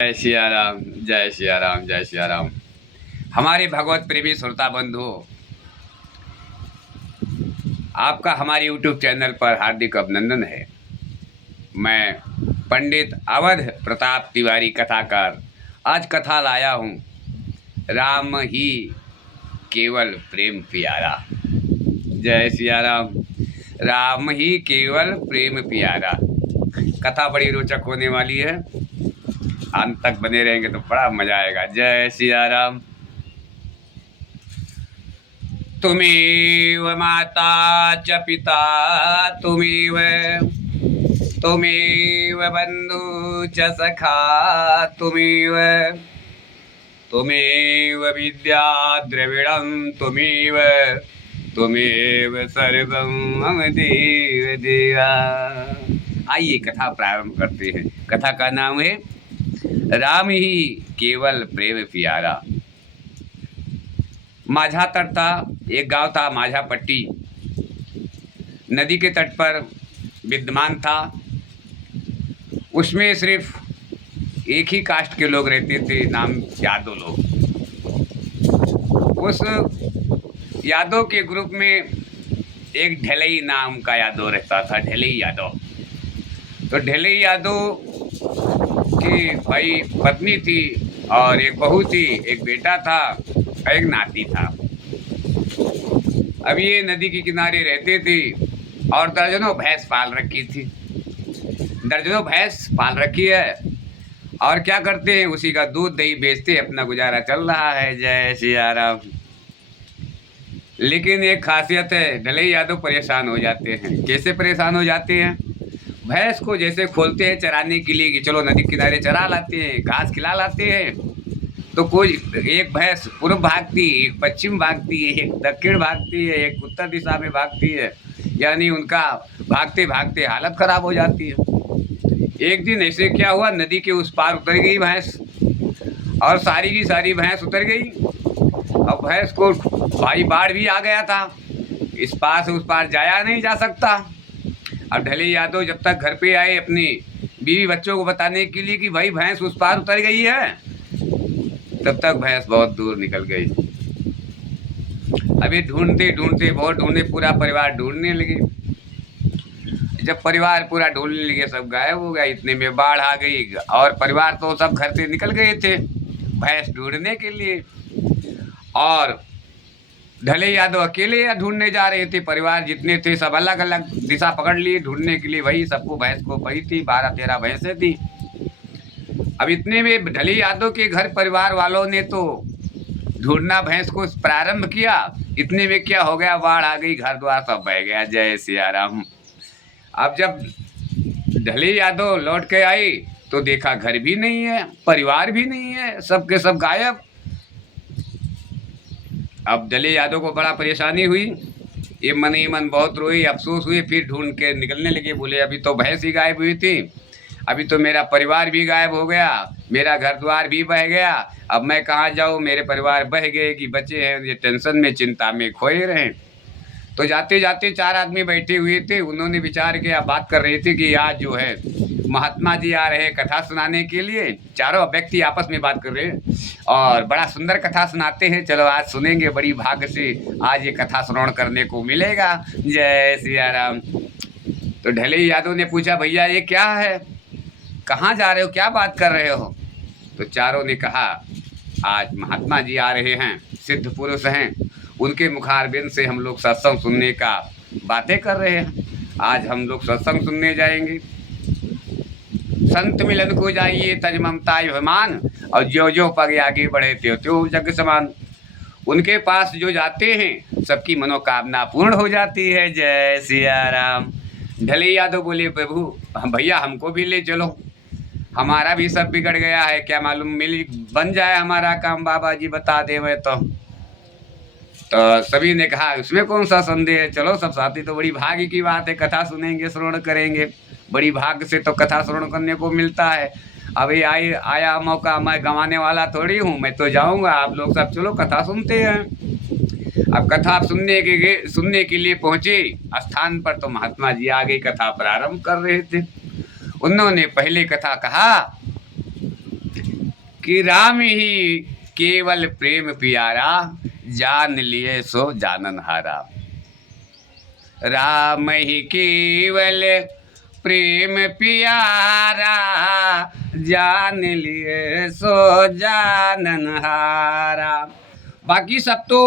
जय सिया राम, जय सिया राम, जय सिया राम। हमारे भगवत प्रेमी श्रोता बंधु, आपका हमारे यूट्यूब चैनल पर हार्दिक अभिनंदन है। मैं पंडित अवध प्रताप तिवारी कथाकार आज कथा लाया हूँ, राम ही केवल प्रेम प्यारा। जय सिया राम। राम ही केवल प्रेम प्यारा। कथा बड़ी रोचक होने वाली है, अंत तक बने रहेंगे तो बड़ा मजा आएगा। जय सिया राम। तुमेव माता च पिता, तुमेव बंधु च सखा, तुमेव विद्या द्रविणं, तुमेव सर्वं मम देव देवा। आइए कथा प्रारंभ करते हैं। कथा का नाम है राम ही केवल प्रेम प्यारा। माझा तट था, एक गांव था माझा पट्टी, नदी के तट पर विद्यमान था। उसमें सिर्फ एक ही कास्ट के लोग रहते थे, नाम यादव लोग। उस यादव के ग्रुप में एक ढलई नाम का यादव रहता था, ढलई यादव। तो ढलई यादव की भाई पत्नी थी और एक बहू थी, एक बेटा था, एक नाती था। अब ये नदी के किनारे रहते थे और दर्जनों भैंस पाल रखी थी। दर्जनों भैंस पाल रखी है और क्या करते हैं, उसी का दूध दही बेचते अपना गुजारा चल रहा है। जय सिया राम। लेकिन एक खासियत है, ढलई यादव परेशान हो जाते हैं। कैसे परेशान हो जाते हैं? भैंस को जैसे खोलते हैं चराने के लिए कि चलो नदी किनारे चरा लाते हैं, घास खिला लाते हैं, तो कोई एक भैंस पूर्व भागती, एक पश्चिम भागती है, एक दक्षिण भागती है, एक उत्तर दिशा में भागती है। यानी उनका भागते भागते हालत खराब हो जाती है। एक दिन ऐसे क्या हुआ, नदी के उस पार उतर गई भैंस और सारी की सारी भैंस उतर गई। अब भैंस को भाई बाढ़ भी आ गया था, इस पार से उस पार जाया नहीं जा सकता। अब ढलई यादव जब तक घर पे आए अपनी बीवी बच्चों को बताने के लिए कि भाई भैंस उस पार उतर गई है, तब तक भैंस बहुत दूर निकल गई। अभी ढूंढते ढूंढते बहुत ढूंढे, पूरा परिवार ढूंढने लगे। जब परिवार पूरा ढूंढने लगे, सब गायब हो गया। इतने में बाढ़ आ गई और परिवार तो सब घर से निकल गए थे भैंस ढूंढने के लिए, और ढलई यादव अकेले ढूंढने जा रहे थे। परिवार जितने थे सब अलग अलग दिशा पकड़ लिए ढूंढने के लिए। वही सबको भैंस को पड़ी थी, 12-13 भैंसें थी। अब इतने में ढलई यादव के घर परिवार वालों ने तो ढूंढना भैंस को प्रारंभ किया। इतने में क्या हो गया, बाढ़ आ गई, घर द्वार सब बह गया। जय सिया राम। अब जब ढलई यादव लौट के आई तो देखा घर भी नहीं है, परिवार भी नहीं है, सबके सब गायब। अब ढलई यादव को बड़ा परेशानी हुई, ये मन ही मन बहुत रोई, अफसोस हुए। फिर ढूंढ के निकलने लगे, बोले अभी तो भैंस ही गायब हुई थी, अभी तो मेरा परिवार भी गायब हो गया, मेरा घर द्वार भी बह गया, अब मैं कहाँ जाऊँ, मेरे परिवार बह गए कि बचे हैं, ये टेंशन में चिंता में खोए रहे। तो जाते जाते 4 आदमी बैठे हुए थे, उन्होंने विचार किया, बात कर रहे थे कि आज जो है महात्मा जी आ रहे हैं कथा सुनाने के लिए। चारों व्यक्ति आपस में बात कर रहे हैं और बड़ा सुंदर कथा सुनाते हैं, चलो आज सुनेंगे, बड़ी भाग्य से आज ये कथा श्रवण करने को मिलेगा। जय सिया राम। तो ढलई यादव ने पूछा, भैया ये क्या है, कहाँ जा रहे हो, क्या बात कर रहे हो? तो चारों ने कहा, आज महात्मा जी आ रहे हैं, सिद्ध पुरुष हैं, उनके मुखारबिंद से हम लोग सत्संग सुनने का बातें कर रहे हैं, आज हम लोग सत्संग सुनने जाएंगे। संत मिलन को जाइए तज ममता अभिमान, और जो जो पग आगे बढ़े त्यों त्यों जग समान। उनके पास जो जाते हैं सबकी मनोकामना पूर्ण हो जाती है। जय सिया राम। ढलई यादव बोले, प्रभु भैया हमको भी ले चलो, हमारा भी सब बिगड़ गया है, क्या मालूम मिल बन जाए हमारा काम, बाबा जी बता दे। मैं तो सभी ने कहा उसमें कौन सा संदेह है, चलो सब साथी। तो बड़ी भाग्य की बात है, कथा सुनेंगे, श्रवण करेंगे, बड़ी भाग्य से तो कथा श्रवण करने को मिलता है। अभी आया मौका, मैं गंवाने वाला थोड़ी हूँ, मैं तो जाऊँगा, आप लोग सब चलो कथा सुनते हैं। अब कथा सुनने के लिए पहुँचे स्थान पर, तो महात्मा जी आगे कथा प्रारंभ कर रहे थे। उन्होंने पहले कथा कहा कि राम ही केवल प्रेम प्यारा, जान लिए सो जानन हारा। राम ही केवल प्रेम प्यारा, जान लिए सो जानन हारा। बाकी सब तो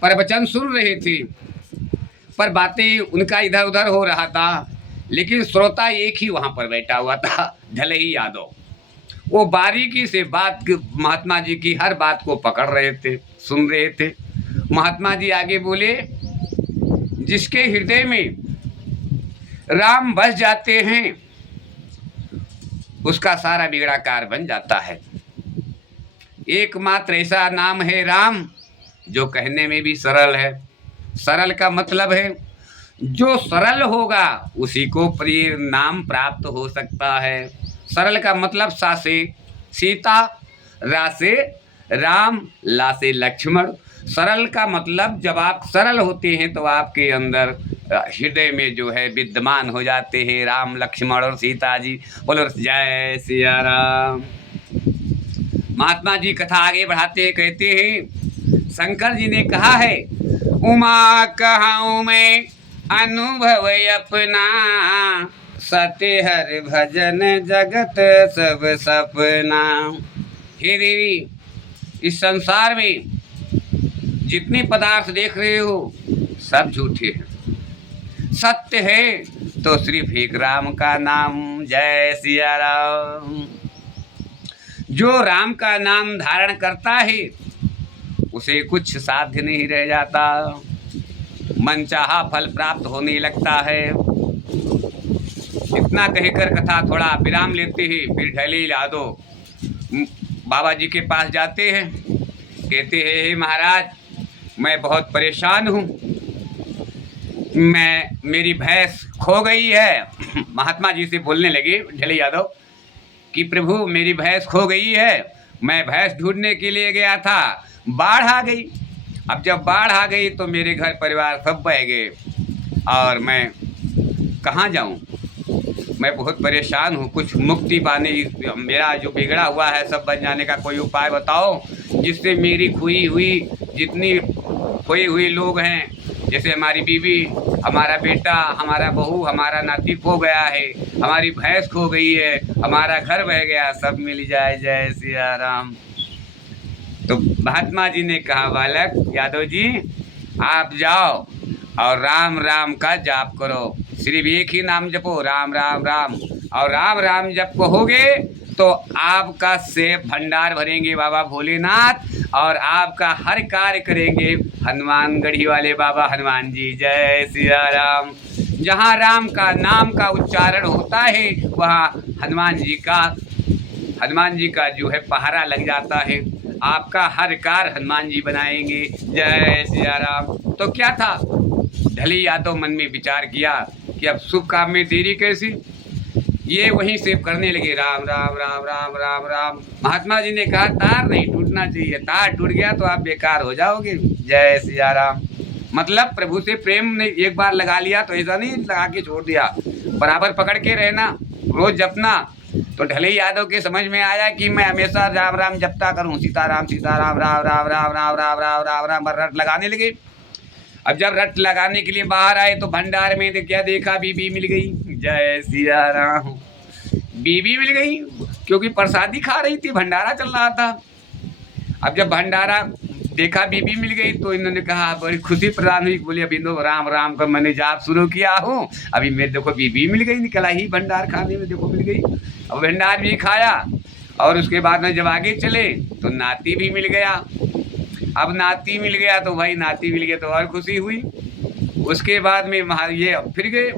प्रवचन सुन रहे थे, पर बातें उनका इधर उधर हो रहा था, लेकिन श्रोता एक ही वहाँ पर बैठा हुआ था, ढलई यादव। वो बारीकी से महात्मा जी की हर बात को पकड़ रहे थे, सुन रहे थे। महात्मा जी आगे बोले, जिसके हृदय में राम बस जाते हैं उसका सारा बिगड़ा कार बन जाता है। एकमात्र ऐसा नाम है राम जो कहने में भी सरल है। सरल का मतलब है जो सरल होगा उसी को प्रिय नाम प्राप्त हो सकता है। सरल का मतलब सा से सीता, रा से राम, ला से लक्ष्मण। सरल का मतलब जब आप सरल होते हैं तो आपके अंदर हृदय में जो है विद्यमान हो जाते हैं राम, लक्ष्मण और सीता जी। बोलो जय सिया राम। महात्मा जी कथा आगे बढ़ाते कहते हैं, शंकर जी ने कहा है, उमा कहूँ मैं अनुभव अपना, सत्य हर भजन जगत सब सपना। हे देवी, इस संसार में जितने पदार्थ देख रहे हो सब झूठे हैं, सत्य है तो सिर्फ एक राम का नाम। जय सिया राम। जो राम का नाम धारण करता है उसे कुछ साध्य नहीं रह जाता, मनचाहा फल प्राप्त होने लगता है। इतना कहकर कथा थोड़ा विराम लेते हैं, फिर ढलई यादव बाबा जी के पास जाते हैं। कहते हैं, हे महाराज, मैं बहुत परेशान हूँ, मेरी भैंस खो गई है। महात्मा जी से बोलने लगे ढलई यादव कि प्रभु मेरी भैंस खो गई है, मैं भैंस ढूंढने के लिए गया था, बाढ़ आ गई। अब जब बाढ़ आ गई तो मेरे घर परिवार सब बह गए और मैं कहाँ जाऊँ? मैं बहुत परेशान हूँ, कुछ मुक्ति पाने, मेरा जो बिगड़ा हुआ है सब बन जाने का कोई उपाय बताओ, जिससे मेरी खोई हुई जितनी खोई हुई लोग हैं, जैसे हमारी बीवी, हमारा बेटा, हमारा बहू, हमारा नाती खो गया है, हमारी भैंस खो गई है, हमारा घर बह गया, सब मिल जाए। जय सिया राम। तो महात्मा जी ने कहा, बालक यादव जी, आप जाओ और राम राम का जाप करो, सिर्फ एक ही नाम जपो, राम राम राम। और राम राम जप कहोगे तो आपका सेब भंडार भरेंगे बाबा भोलेनाथ, और आपका हर कार्य करेंगे हनुमान गढ़ी वाले बाबा हनुमान जी। जय सिया राम। जहाँ राम का नाम का उच्चारण होता है वहाँ हनुमान जी का जो है पहरा लग जाता है, आपका हर कार्य हनुमान जी बनाएंगे। जय सिया राम। तो क्या था, ढलई यादव मन में विचार किया कि अब शुभ काम में देरी कैसी। ये वहीं से करने लगे राम राम राम राम राम राम। महात्मा जी ने कहा, तार नहीं टूटना चाहिए, तार टूट गया तो आप बेकार हो जाओगे। जय सिया राम। मतलब प्रभु से प्रेम ने एक बार लगा लिया तो ऐसा नहीं लगा के छोड़ दिया, बराबर पकड़ के रहना, रोज जपना। तो ढलई यादव के समझ में आया कि मैं हमेशा राम राम जपता करूं, सीताराम सीताराम राम राम राम राम राम राम राम राम रट लगाने लगे। अब जब रट लगाने के लिए बाहर आए तो भंडार में क्या देखा, बीबी मिल गई। जय सिया राम। बीबी मिल गई क्योंकि प्रसादी खा रही थी, भंडारा चल रहा था। अब जब भंडारा देखा बीबी मिल गई तो इन्होंने कहा, बड़ी खुशी प्रदान हुई। बोले अभी तो राम राम का मैंने जाप शुरू किया हूँ, अभी मेरे देखो बीबी मिल गई, निकला ही भंडार खाने में, देखो मिल गई। अब भंडार भी खाया और उसके बाद में जब आगे चले तो नाती भी मिल गया। अब नाती मिल गया तो भाई नाती मिल गया तो और खुशी हुई। उसके बाद में ये फिर गए,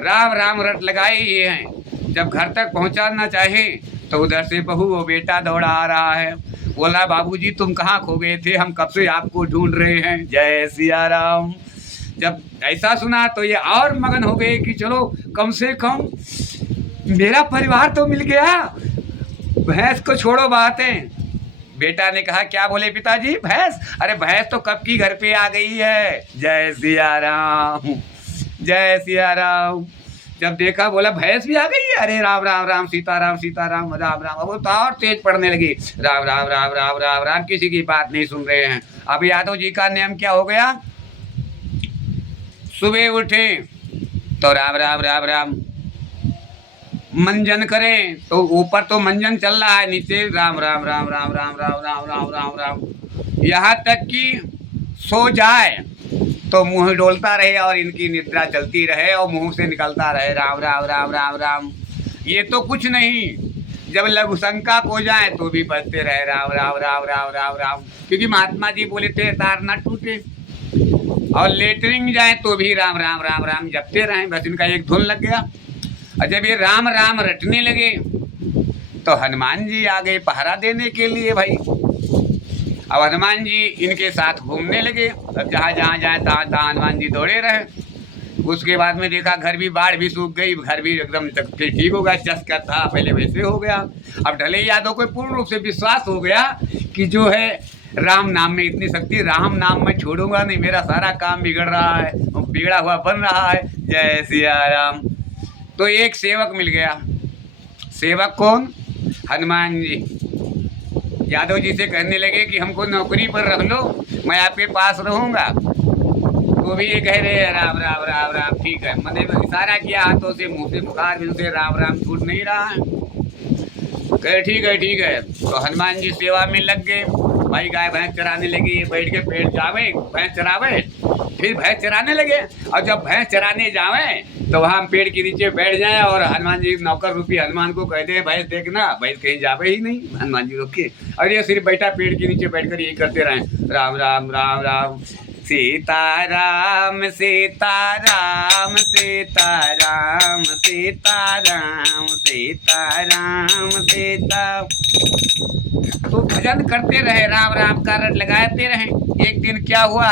राम राम रट लगाए ये हैं। जब घर तक पहुंचाना चाहे तो उधर से बहू और बेटा दौड़ा आ रहा है, बोला बाबूजी तुम कहाँ खो गए थे, हम कब से आपको ढूंढ रहे हैं। जय सिया राम। जब ऐसा सुना तो ये और मगन हो गए कि चलो कम से कम मेरा परिवार तो मिल गया, भैंस को छोड़ो बातें। बेटा ने कहा, क्या बोले पिताजी, भैंस? अरे भैंस तो कब की घर पे आ गई है। जय सिया राम। जय सिया राम। जब देखा बोला भैंस भी आ गई है। अरे राम राम राम सीताराम सीताराम राम राम। अब वो तो और तेज पड़ने लगी, राम राम राम राम राम राम, किसी की बात नहीं सुन रहे हैं। अब यादव जी का नियम क्या हो गया, सुबह उठे तो राम राम राम राम, मंजन करें तो ऊपर तो मंजन चल रहा है, नीचे राम राम राम राम राम राम राम राम राम राम, यहाँ तक कि सो जाए तो मुंह डोलता रहे और इनकी निद्रा चलती रहे और मुंह से निकलता रहे राम राम राम राम राम। ये तो कुछ नहीं, जब लघु शंका को जाए तो भी पढ़ते रहे राम राम राम राम राम राम, क्योंकि महात्मा जी बोले थे तार ना टूटे। और लेटरिंग जाए तो भी राम राम राम राम जपते रहे, बस इनका एक धुन लग गया। और जब ये राम राम रटने लगे तो हनुमान जी आ गए पहरा देने के लिए भाई। अब हनुमान जी इनके साथ घूमने लगे, अब जहाँ जहाँ जाए तहाँ तहाँ हनुमान जी दौड़े रहे। उसके बाद में देखा घर भी, बाढ़ भी सूख गई, घर भी एकदम ठीक हो गया, जस का था पहले वैसे हो गया। अब ढले यादव को पूर्ण रूप से विश्वास हो गया कि जो है राम नाम में इतनी शक्ति, राम नाम में छोड़ूंगा नहीं, मेरा सारा काम बिगड़ रहा है, बिगड़ा हुआ बन रहा है। जय सिया राम। तो एक सेवक मिल गया। सेवक कौन, हनुमान जी। यादव जी से कहने लगे कि हमको नौकरी पर रख लो, मैं आपके पास रहूँगा। तो भी ये कह रहे हैं राम राम राम राम, ठीक है। मैंने इशारा किया हाथों से, मुंह से, मुखार बिन से राम राम छूट नहीं रहा है। कहे ठीक है ठीक है। तो हनुमान जी सेवा में लग गए भाई, गाय भैंस चराने लगी, बैठ के पेड़ जावे भैंस चरावे, फिर भैंस चराने लगे। और जब भैंस चराने जावे तो वहाँ पेड़ के नीचे बैठ जाए और हनुमान जी नौकर रूपी हनुमान को कह दे भैंस देखना, भैंस कहीं जावे ही नहीं। हनुमान जी रोके और ये सिर्फ बैठा पेड़ के नीचे बैठकर यही करते रहे राम राम राम राम, सीताराम सीताराम सीताराम सीताराम सीताराम सीता। तो भजन करते रहे, राम राम का रट लगाते रहे। एक दिन क्या हुआ,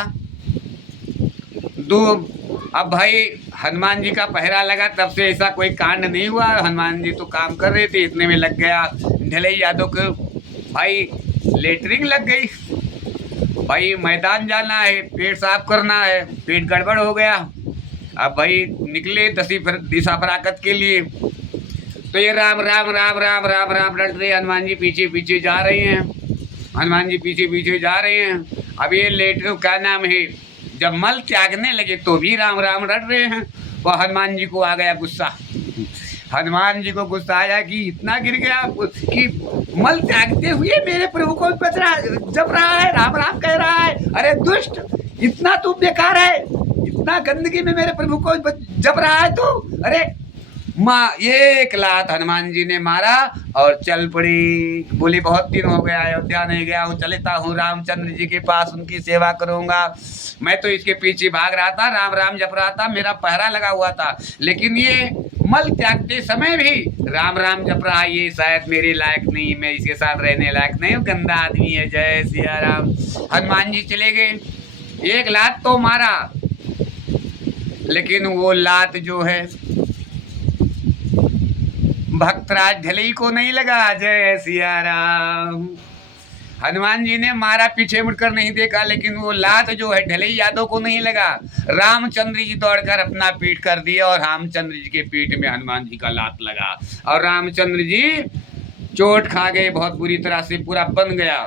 अब भाई हनुमान जी का पहरा लगा, तब से ऐसा कोई कांड नहीं हुआ। हनुमान जी तो काम कर रहे थे, इतने में लग गया ढले यादव को भाई लेटरिंग लग गई। भाई मैदान जाना है, पेट साफ करना है, पेट गड़बड़ हो गया। अब भाई निकले दिशा फराकत के लिए, तो ये राम राम राम राम राम राम रट रहे, हनुमान जी पीछे पीछे जा रहे हैं, हनुमान जी पीछे पीछे जा रहे हैं। अब ये लेटर क्या नाम है, जब मल त्यागने लगे तो भी राम राम रट रहे हैं। वह हनुमान जी को आ गया गुस्सा, हनुमान जी को गुस्सा आया कि इतना गिर गया कि मल त्यागते हुए मेरे प्रभु को जप रहा है, राम राम कह रहा है। अरे दुष्ट, इतना तू बेकार है, इतना गंदगी में मेरे प्रभु को जप रहा है तू। अरे माँ, एक लात हनुमान जी ने मारा और चल पड़ी। बोली बहुत दिन हो गया अयोध्या नहीं गया हूँ, चलता हूँ रामचंद्र जी के पास, उनकी सेवा करूँगा। मैं तो इसके पीछे भाग रहा था, राम राम जप रहा था, मेरा पहरा लगा हुआ था, लेकिन ये मल त्यागते समय भी राम राम जप रहा है, ये शायद मेरे लायक नहीं, मैं इसके साथ रहने लायक नहीं हूँ, गंदा आदमी है। जय सिया राम। हनुमान जी चले गए, एक लात तो मारा, लेकिन वो लात जो है भक्तराज ढलई को नहीं लगा। जय सिया राम। हनुमान जी ने मारा, पीछे मुड़कर नहीं देखा, लेकिन वो लात जो है ढलई यादव को नहीं लगा। रामचंद्र जी दौड़कर अपना पीठ कर दिया और रामचंद्र जी के पीठ में हनुमान जी का लात लगा और रामचंद्र जी चोट खा गए बहुत बुरी तरह से, पूरा बन गया,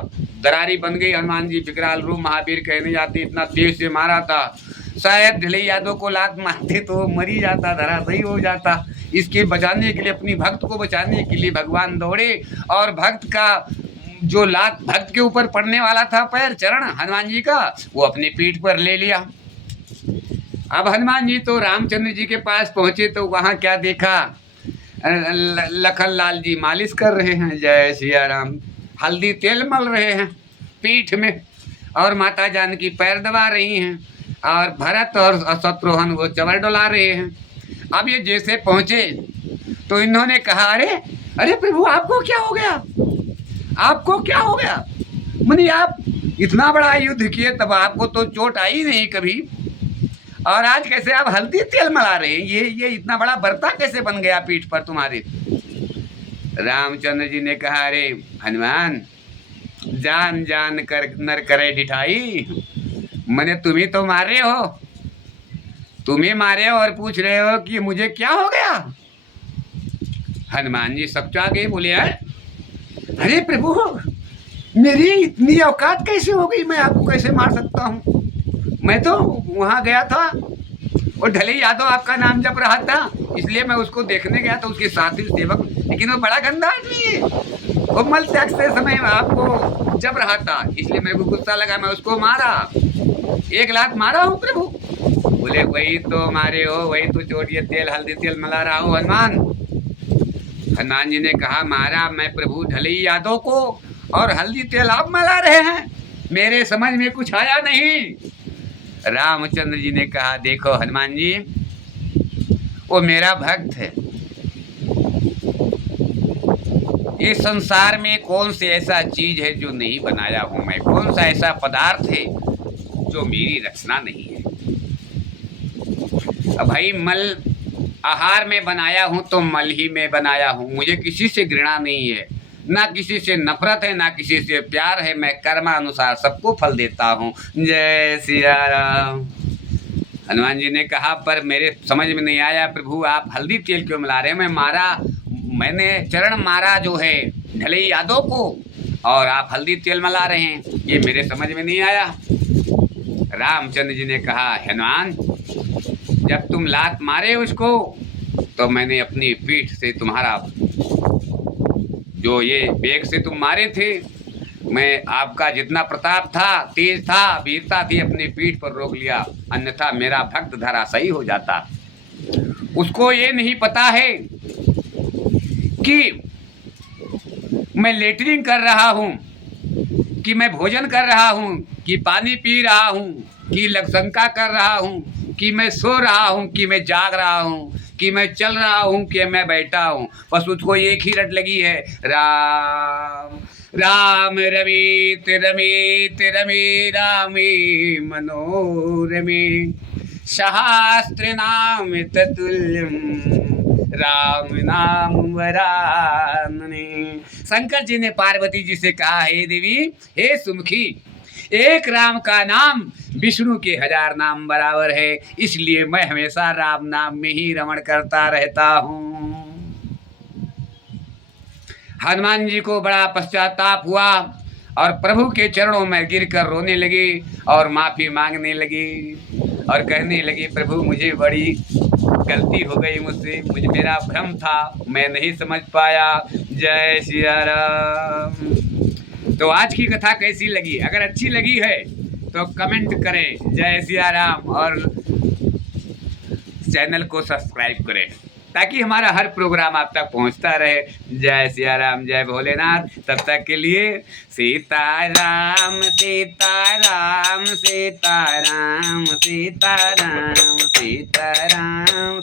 दरारी बन गई। हनुमान जी विकराल रूप महावीर कहने जाते, इतना तेज से मारा था, शायद ढलई यादव को लात मारते तो मर ही जाता, धराशायी हो जाता। इसके बचाने के लिए, अपनी भक्त को बचाने के लिए भगवान दौड़े और भक्त का जो लात भक्त के ऊपर पड़ने वाला था, पैर चरण हनुमान जी का, वो अपनी पीठ पर ले लिया। अब हनुमान जी तो रामचंद्र जी के पास पहुंचे तो वहां क्या देखा, लखन लाल जी मालिश कर रहे हैं। जय सिया राम। हल्दी तेल मल रहे हैं पीठ में और माता जानकी पैर दबा रही हैं और भरत और शत्रुघ्न वो चवर डुला रहे हैं। अब ये जैसे पहुंचे तो इन्होंने कहा, अरे अरे प्रभु आपको क्या हो गया, आपको क्या हो गया? मनी आप इतना बड़ा युद्ध किए तब आपको तो चोट आई नहीं कभी, और आज कैसे आप हल्दी तेल मला रहे हैं? ये इतना बड़ा बर्ता कैसे बन गया पीठ पर तुम्हारे? रामचंद्र जी ने कहा, अरे हनुमान, जान जान कर नर करे ढिठाई, मने तुम ही तो मार रहे हो, तुम्हें मारे और पूछ रहे हो कि मुझे क्या हो गया। हनुमान जी सकचा गए, बोले अरे प्रभु, मेरी इतनी औकात कैसे हो गई, मैं आपको कैसे मार सकता हूँ। मैं तो वहां गया था और ढले यादव आपका नाम जप रहा था, इसलिए मैं उसको देखने गया था, उसके साथी सेवक, लेकिन वो बड़ा गंदा आदमी है, वो मल त्याग से समय आपको जप रहा था, इसलिए मेरे को गुस्सा लगा, मैं उसको मारा, 1 लात मारा हूँ प्रभु। बोले वही तो मारे हो, वही तो चोटिए तेल हल्दी तेल मला रहा हूँ हनुमान। हनुमान जी ने कहा मारा मैं प्रभु ढलई यादव को, और हल्दी तेल आप मला रहे हैं, मेरे समझ में कुछ आया नहीं। रामचंद्र जी ने कहा देखो हनुमान जी, वो मेरा भक्त है, इस संसार में कौन सी ऐसा चीज है जो नहीं बनाया हूं मैं, कौन सा ऐसा पदार्थ है जो मेरी रचना नहीं है। अब भाई मल आहार में बनाया हूं तो मल ही में बनाया हूं, मुझे किसी से घृणा नहीं है, ना किसी से नफरत है, ना किसी से प्यार है, मैं कर्मानुसार सबको फल देता हूँ। जय सिया राम। हनुमान जी ने कहा पर मेरे समझ में नहीं आया प्रभु, आप हल्दी तेल क्यों मिला रहे हैं। मैंने चरण मारा जो है ढलई यादव को, और आप हल्दी तेल मिला रहे हैं, ये मेरे समझ में नहीं आया। रामचंद्र जी ने कहा हनुमान, जब तुम लात मारे उसको तो मैंने अपनी पीठ से तुम्हारा जो ये बेग से तुम मारे थे, मैं आपका जितना प्रताप था, तेज था, वीरता थी, अपनी पीठ पर रोक लिया, अन्यथा मेरा भक्त धराशायी हो जाता। उसको ये नहीं पता है कि मैं लेटरिन कर रहा हूँ, कि मैं भोजन कर रहा हूँ, कि पानी पी रहा हूँ, कि लघुशंका कर रहा हूँ, कि मैं सो रहा हूँ, कि मैं जाग रहा हूँ, कि मैं चल रहा हूँ, कि मैं बैठा हूँ। बस उसको एक ही रट लगी है, राम राम रमित रमित रमे रामे मनोरमे, सहस्त्र नाम ततुल्यम राम नाम वरानने। शंकर जी ने पार्वती जी से कहा हे देवी, हे सुमुखी, एक राम का नाम विष्णु के 1000 नाम बराबर है, इसलिए मैं हमेशा राम नाम में ही रमण करता रहता हूँ। हनुमान जी को बड़ा पश्चाताप हुआ और प्रभु के चरणों में गिरकर रोने लगे और माफी मांगने लगे और कहने लगे प्रभु मुझे बड़ी गलती हो गई मुझसे, मुझे मेरा भ्रम था, मैं नहीं समझ पाया। जय सिया राम। तो आज की कथा कैसी लगी? अगर अच्छी लगी है तो कमेंट करें जय सिया राम और चैनल को सब्सक्राइब करें ताकि हमारा हर प्रोग्राम आप तक पहुंचता रहे। जय सिया राम, जय भोलेनाथ। तब तक के लिए सीताराम सीताराम सीताराम सीताराम सीताराम।